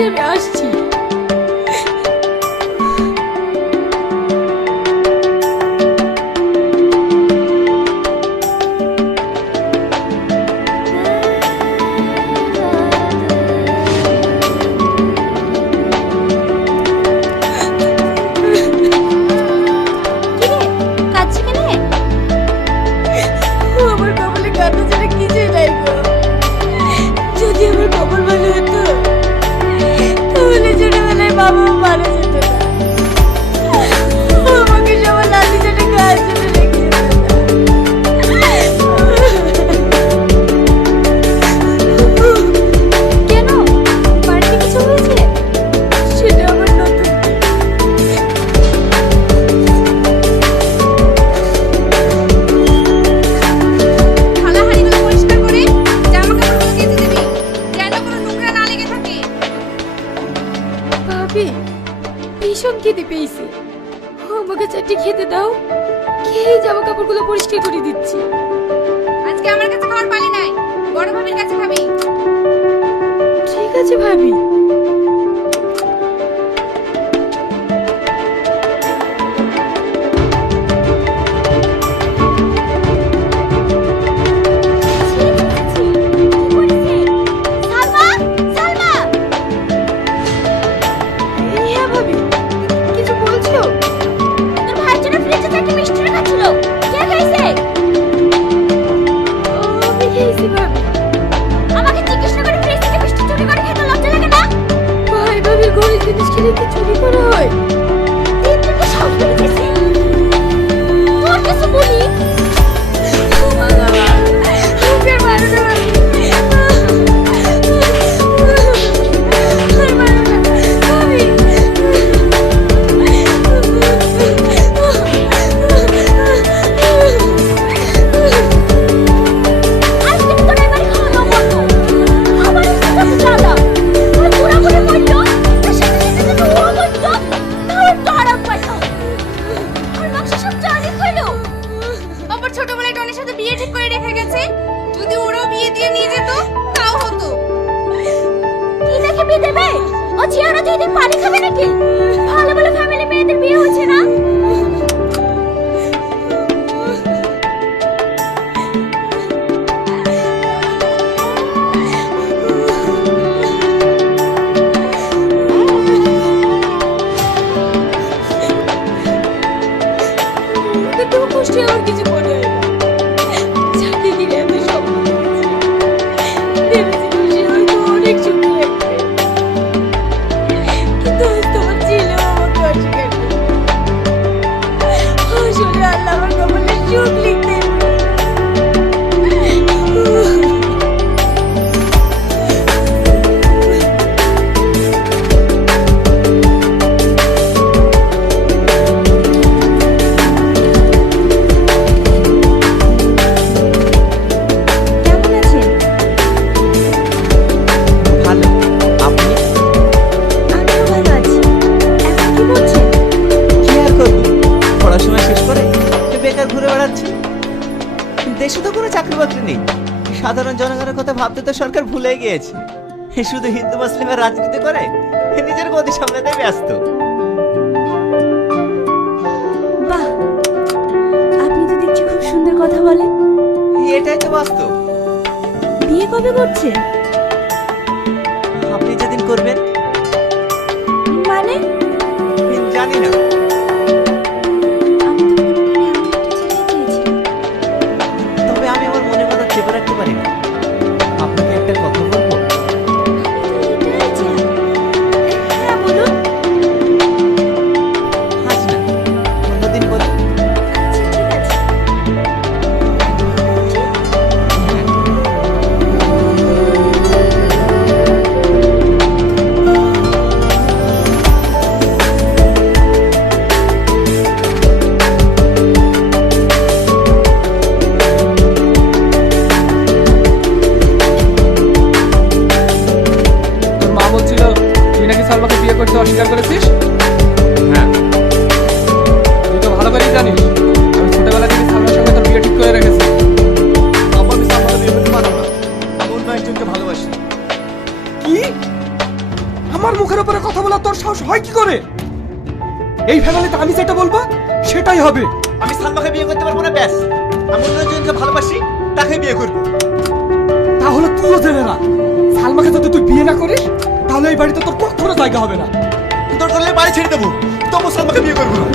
আসছে আসছে। ভীষণ খিদে পেয়েছি আমাকে চারটি খেতে দাও। খেয়ে জামা কাপড়গুলো পরিষ্কার করে দিচ্ছি। আজকে আমার কাছে খাবার পালি নাই। বড় ভাবির কাছে খাবি। ঠিক আছে ভাবি। বিয়ে দেবে? ও জিয়ারা তুই পানি খাবে নাকি? ভালো ভালো ফ্যামিলি মেয়েদের বিয়ে হচ্ছে না? ভাবতে তো সরকার ভুলে গিয়েছে। শুধু হিন্দু মুসলিমের রাজনীতি করে নিজের গতি সামলাতে ব্যস্ত। বাহ! আপনি তো দেখছি খুব সুন্দর কথা বলেন। এটাই তো বাস্তব। বিয়ে কবে করছে? আপনি যেদিন করবেন? মানে? জানি না। এই ফ্যামিলিতে আমি যেটা বলব সেটাই হবে। আমি সালমাকে বিয়ে করতে পারব না ব্যাস। আমি অন্যজনকে ভালোবাসি তাকে বিয়ে করব। তাহলে তুইও জেনে না সালমাকে যদি তুই বিয়ে না করিস তাহলে এই বাড়িতে তোর কখনো জায়গা হবে না। তোর করলে বাড়ি ছেড়ে দেবো। তবু সালমাকে বিয়ে করব না।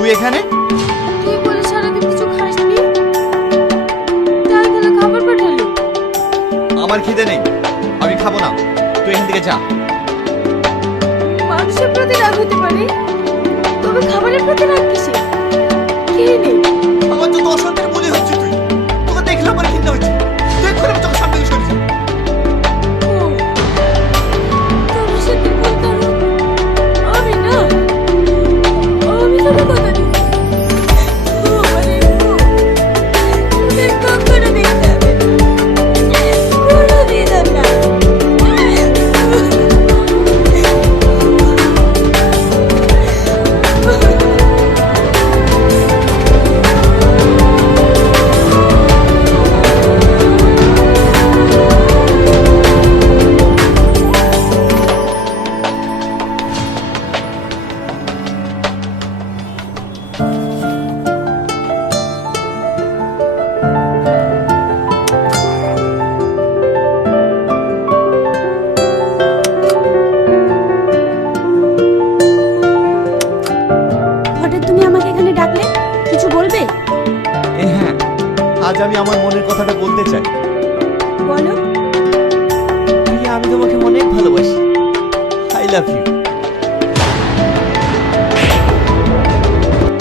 তুই এখানে? তুই বলে সারাদিন কিছু খাসনি? তাই গেলে খাবার পাঠালি। আমার খিদে নেই আমি খাব না। তুই এখান থেকে যা। মানুষের প্রতি রাগ হতে পারে তবে খাবারের প্রতি রাগ কিসে খেয়ে নে আমার যত অশান্তির আজ আমি আমার মনের কথাটা বলতে চাই। বলো। প্রিয়া আমি তোমাকে অনেক ভালোবাসি? I love you